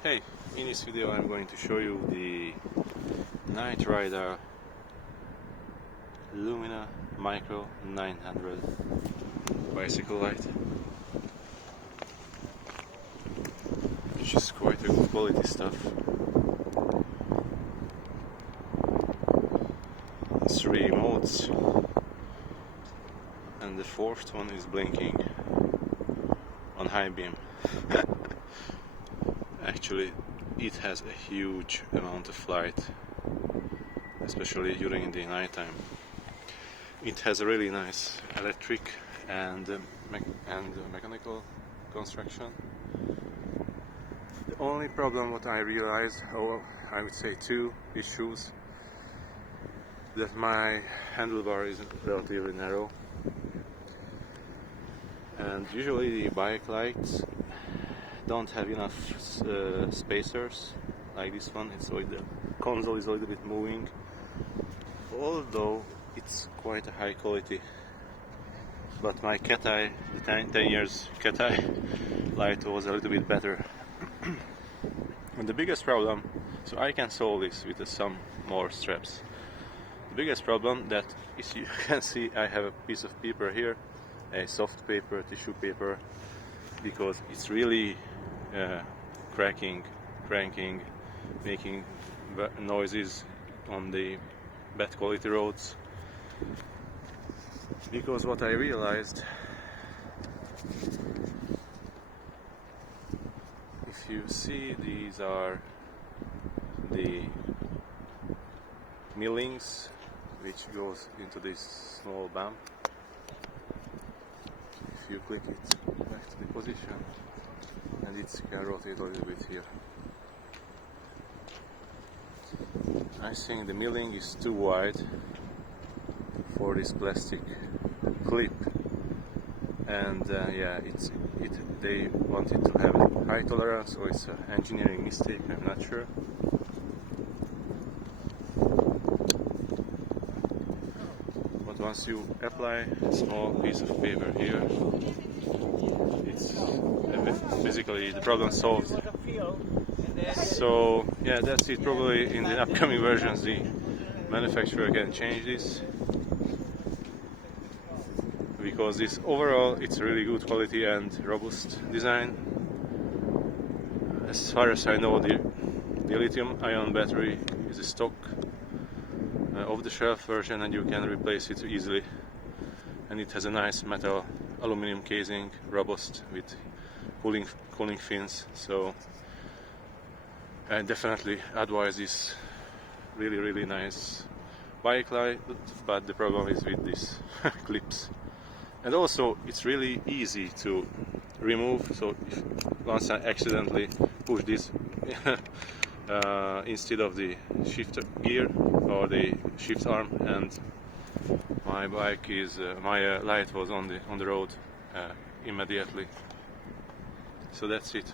Hey, in this video I'm going to show you the Niterider Limina Micro 900 bicycle light, which is quite a good quality stuff. 3 modes, and the 4th one is blinking on high beam. Actually, it has a huge amount of light, especially during the night time. It has a really nice electric and mechanical construction. The only problem what I realized, or I would say 2 issues, that my handlebar is relatively narrow, and usually the bike lights don't have enough spacers like this one. It's like the console is a little bit moving, although it's quite a high quality. But my cat eye, the 10 years cat eye light was a little bit better. And the biggest problem, so I can solve this with some more straps. The biggest problem that is, you can see I have a piece of paper here, a soft paper, tissue paper, because it's really cracking, making noises on the bad quality roads. Because what I realized, if you see, these are the millings which goes into this small bump. If you click it back to the position, and it can rotate a little bit here. I think the milling is too wide for this plastic clip, and yeah, they wanted to have a high tolerance, or it's an engineering mistake, I'm not sure. But once you apply a small piece of paper here, it's basically the problem solved. So yeah, that's it. Probably in the upcoming versions the manufacturer can change this, because this overall it's really good quality and robust design. As far as I know, the lithium-ion battery is a stock off-the-shelf version, and you can replace it easily. And it has a nice metal aluminum casing, robust, with cooling fins. So I definitely advise this really nice bike light, but the problem is with these clips. And also it's really easy to remove, so if once I accidentally push this instead of the shift gear or the shift arm, and my bike is my light was on the road immediately. So that's it.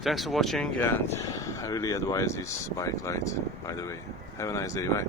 Thanks for watching, and I really advise this bike light, by the way. Have a nice day, bye.